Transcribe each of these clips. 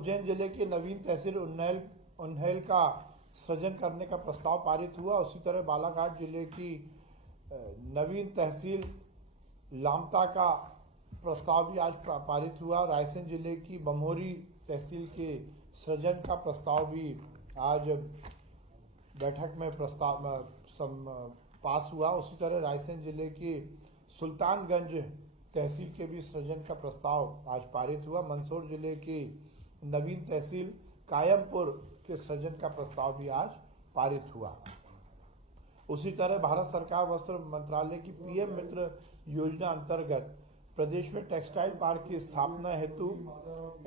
उज्जैन जिले के नवीन तहसील उन्नैल का सृजन करने का प्रस्ताव पारित हुआ। उसी तरह बालाघाट जिले की नवीन तहसील लामता का प्रस्ताव भी आज पारित हुआ। रायसेन जिले की बमोरी तहसील के सृजन का प्रस्ताव भी आज बैठक में पास हुआ। उसी तरह रायसेन जिले की सुल्तानगंज तहसील के भी सृजन का प्रस्ताव आज पारित हुआ। मंदसौर जिले की नवीन तहसील कायमपुर के सृजन का प्रस्ताव भी आज पारित हुआ। उसी तरह भारत सरकार वस्त्र मंत्रालय की पीएम मित्र योजना अंतर्गत प्रदेश में टेक्सटाइल पार्क की स्थापना हेतु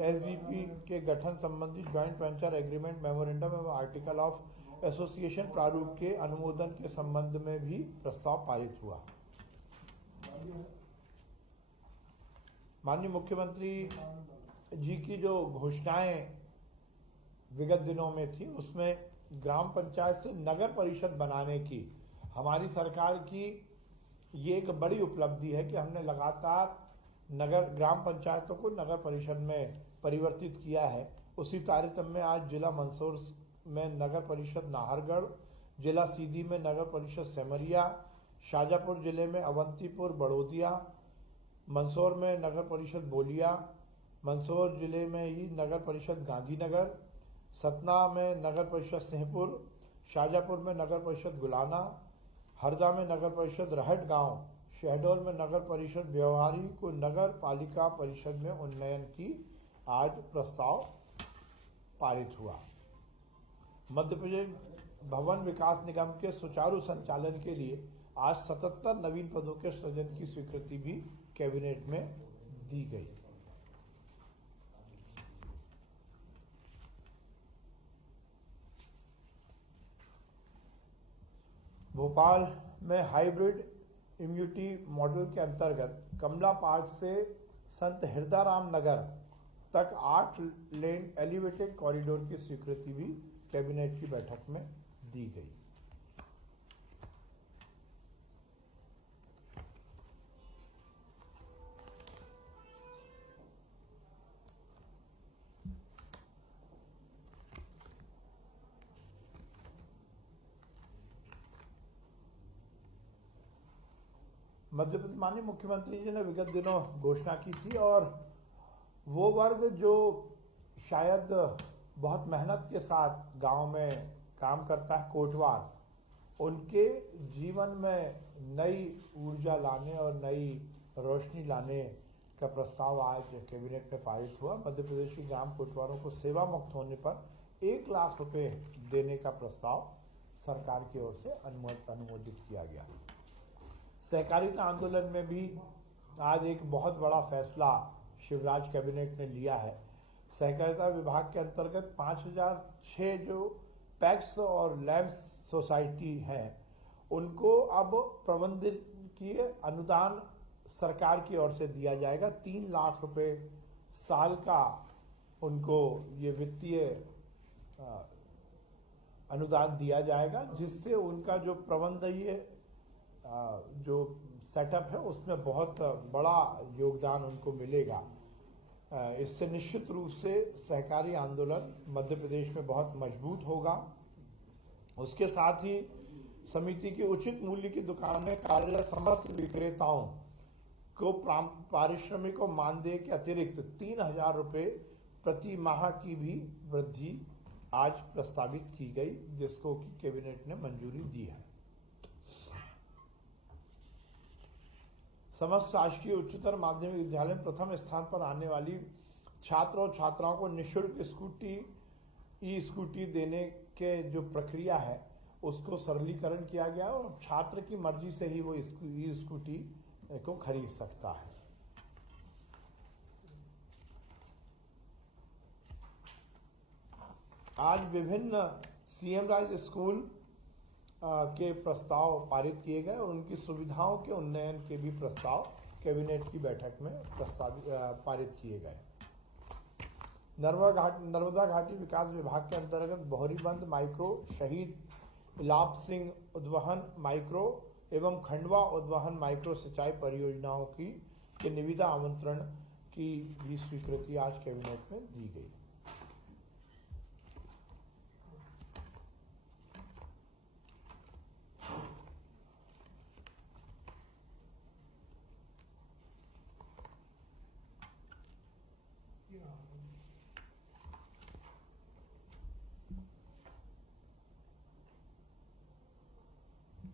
एसवीपी के गठन संबंधी ज्वाइंट वेंचर एग्रीमेंट मेमोरेंडम एवं आर्टिकल ऑफ एसोसिएशन प्रारूप के अनुमोदन के संबंध में भी प्रस्ताव पारित हुआ। माननीय मुख्यमंत्री जी की जो घोषणाएं विगत दिनों में थी, उसमें ग्राम पंचायत से नगर परिषद बनाने की हमारी सरकार की ये एक बड़ी उपलब्धि है कि हमने लगातार ग्राम पंचायतों को नगर परिषद में परिवर्तित किया है। उसी तारतम्य में आज जिला मंदसौर में नगर परिषद नाहरगढ़, जिला सीधी में नगर परिषद सेमरिया, शाजापुर जिले में अवंतीपुर बड़ोदिया, मंदसौर में नगर परिषद बोलिया, मंदसौर जिले में ही नगर परिषद गांधीनगर, सतना में नगर परिषद सिंहपुर, शाजापुर में नगर परिषद गुलाना, हरदा में नगर परिषद रहट गांव, शहडोल में नगर परिषद व्यवहारी को नगर पालिका परिषद में उन्नयन की आज प्रस्ताव पारित हुआ। मध्य प्रदेश भवन विकास निगम के सुचारू संचालन के लिए आज 77 नवीन पदों के सृजन की स्वीकृति भी कैबिनेट में दी गई। भोपाल में हाइब्रिड इम्यूनिटी मॉडल के अंतर्गत कमला पार्क से संत हिरदाराम नगर तक 8 लेन एलिवेटेड कॉरिडोर की स्वीकृति भी कैबिनेट की बैठक में दी गई। मध्य प्रदेश माननीय मुख्यमंत्री जी ने विगत दिनों घोषणा की थी और वो वर्ग जो शायद बहुत मेहनत के साथ गांव में काम करता है, कोटवार, उनके जीवन में नई ऊर्जा लाने और नई रोशनी लाने का प्रस्ताव आज कैबिनेट में पारित हुआ। मध्य प्रदेश के ग्राम कोटवारों को सेवा मुक्त होने पर 1 लाख रुपए देने का प्रस्ताव सरकार की ओर से अनुमोदित किया गया। सहकारिता आंदोलन में भी आज एक बहुत बड़ा फैसला शिवराज कैबिनेट ने लिया है। सहकारिता विभाग के अंतर्गत 5006 जो पैक्स और लैंप्स सोसाइटी हैं, उनको अब प्रबंधकीय अनुदान सरकार की ओर से दिया जाएगा। 3 लाख रुपए साल का उनको ये वित्तीय अनुदान दिया जाएगा, जिससे उनका जो प्रबंधकीय जो सेटअप है उसमें बहुत बड़ा योगदान उनको मिलेगा। इससे निश्चित रूप से सहकारी आंदोलन मध्य प्रदेश में बहुत मजबूत होगा। उसके साथ ही समिति की उचित मूल्य की दुकान में कार्यरत समस्त विक्रेताओं को पारिश्रमिक और मानदेय के अतिरिक्त 3000 रुपए प्रति माह की भी वृद्धि आज प्रस्तावित की गई, जिसको कि कैबिनेट ने मंजूरी दी है। समस्त शासकीय उच्चतर माध्यमिक विद्यालय में प्रथम स्थान पर आने वाली छात्र और छात्राओं को निःशुल्क स्कूटी देने के जो प्रक्रिया है उसको सरलीकरण किया गया और छात्र की मर्जी से ही वो स्कूटी को खरीद सकता है। आज विभिन्न सीएम राइज स्कूल के प्रस्ताव पारित किए गए और उनकी सुविधाओं के उन्नयन के भी प्रस्ताव कैबिनेट की बैठक में पारित किए गए। नर्मदा घाटी विकास विभाग के अंतर्गत बोहरीबंद माइक्रो, शहीद इलाप सिंह उद्वहन माइक्रो एवं खंडवा उद्वहन माइक्रो सिंचाई परियोजनाओं के निविदा आमंत्रण की भी स्वीकृति आज कैबिनेट में दी गई।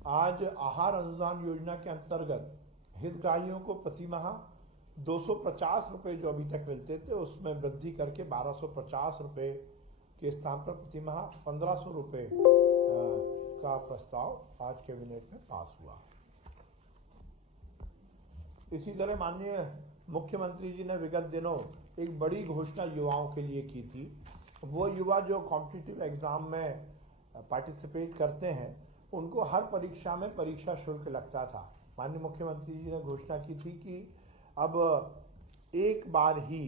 आज आहार अनुदान योजना के अंतर्गत हितग्राहियों को प्रति माह 250 रुपए जो अभी तक मिलते थे उसमें वृद्धि करके 1250 रुपए के स्थान पर प्रति माह 1500 रुपए का प्रस्ताव आज कैबिनेट में पास हुआ। इसी तरह माननीय मुख्यमंत्री जी ने विगत दिनों एक बड़ी घोषणा युवाओं के लिए की थी। वो युवा जो कॉम्पिटिटिव एग्जाम में पार्टिसिपेट करते हैं उनको हर परीक्षा में परीक्षा शुल्क लगता था। माननीय मुख्यमंत्री जी ने घोषणा की थी कि अब एक बार ही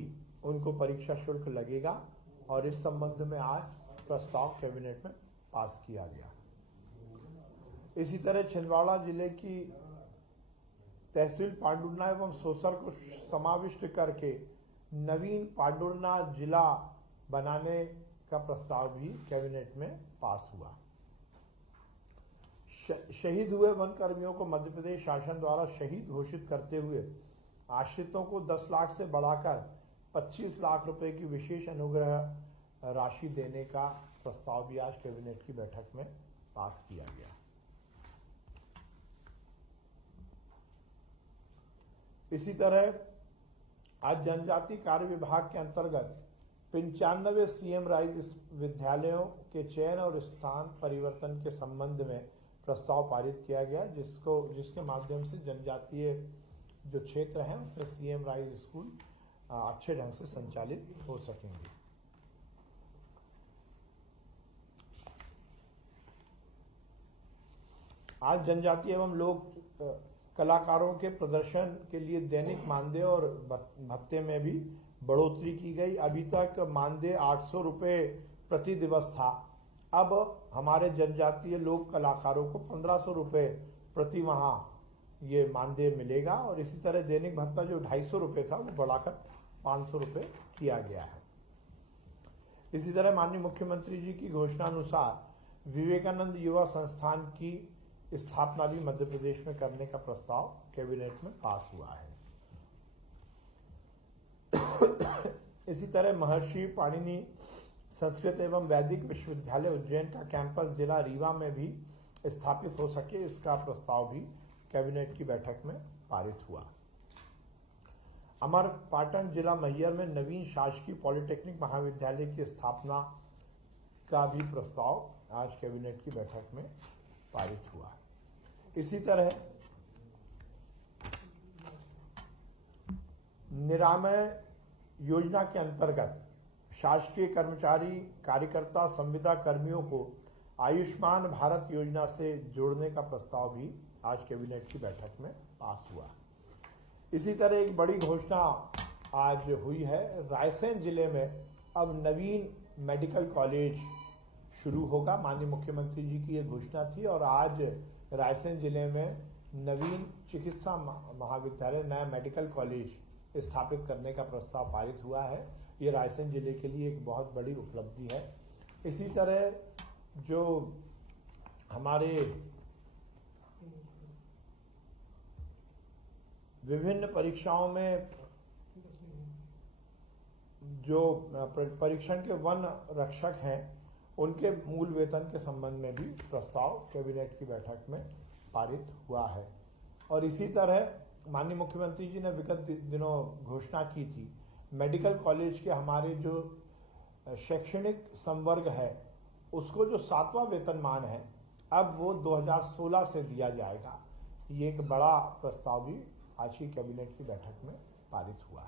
उनको परीक्षा शुल्क लगेगा और इस संबंध में आज प्रस्ताव कैबिनेट में पास किया गया। इसी तरह छिंदवाड़ा जिले की तहसील पांडुरना एवं सोसर को समाविष्ट करके नवीन पांडुरना जिला बनाने का प्रस्ताव भी कैबिनेट में पास हुआ। शहीद हुए वन कर्मियों को मध्य प्रदेश शासन द्वारा शहीद घोषित करते हुए आश्रितों को 10 लाख से बढ़ाकर 25 लाख रुपए की विशेष अनुग्रह राशि देने का प्रस्ताव भी आज कैबिनेट की बैठक में पास किया गया। इसी तरह आज जनजाति कार्य विभाग के अंतर्गत 95 सीएम राइज विद्यालयों के चयन और स्थान परिवर्तन के संबंध में प्रस्ताव पारित किया गया, जिसके माध्यम से जनजातीय जो क्षेत्र हैं उसमें सीएम राइज स्कूल अच्छे ढंग से संचालित हो सकेंगे। आज जनजातीय एवं लोक कलाकारों के प्रदर्शन के लिए दैनिक मानदेय और भत्ते में भी बढ़ोतरी की गई। अभी तक मानदेय 800 रुपए प्रति दिवस था, अब हमारे जनजातीय लोक कलाकारों को 1500 रुपए प्रति माह ये मानदेय मिलेगा और इसी तरह दैनिक भत्ता जो 250 रुपए था वो बढ़ाकर 500 रुपए किया गया है। इसी तरह माननीय मुख्यमंत्री जी की घोषणा अनुसार विवेकानंद युवा संस्थान की स्थापना भी मध्य प्रदेश में करने का प्रस्ताव कैबिनेट में पास हुआ है। इसी तरह महर्षि पाणिनि संस्कृत एवं वैदिक विश्वविद्यालय उज्जैन का कैंपस जिला रीवा में भी स्थापित हो सके, इसका प्रस्ताव भी कैबिनेट की बैठक में पारित हुआ। अमरपाटन जिला मैहर में नवीन शासकीय पॉलिटेक्निक महाविद्यालय की स्थापना का भी प्रस्ताव आज कैबिनेट की बैठक में पारित हुआ। इसी तरह निरामय योजना के अंतर्गत शासकीय कर्मचारी कार्यकर्ता संविदा कर्मियों को आयुष्मान भारत योजना से जोड़ने का प्रस्ताव भी आज कैबिनेट की बैठक में पास हुआ। इसी तरह एक बड़ी घोषणा आज हुई है, रायसेन जिले में अब नवीन मेडिकल कॉलेज शुरू होगा। माननीय मुख्यमंत्री जी की ये घोषणा थी और आज रायसेन जिले में नवीन चिकित्सा महाविद्यालय नया मेडिकल कॉलेज स्थापित करने का प्रस्ताव पारित हुआ है। ये रायसेन जिले के लिए एक बहुत बड़ी उपलब्धि है। इसी तरह जो हमारे विभिन्न परीक्षाओं में जो परीक्षण के वन रक्षक हैं उनके मूल वेतन के संबंध में भी प्रस्ताव कैबिनेट की बैठक में पारित हुआ है। और इसी तरह माननीय मुख्यमंत्री जी ने विगत दिनों घोषणा की थी, मेडिकल कॉलेज के हमारे जो शैक्षणिक संवर्ग है उसको जो 7वां वेतनमान है अब वो 2016 से दिया जाएगा। ये एक बड़ा प्रस्ताव भी आज की कैबिनेट की बैठक में पारित हुआ।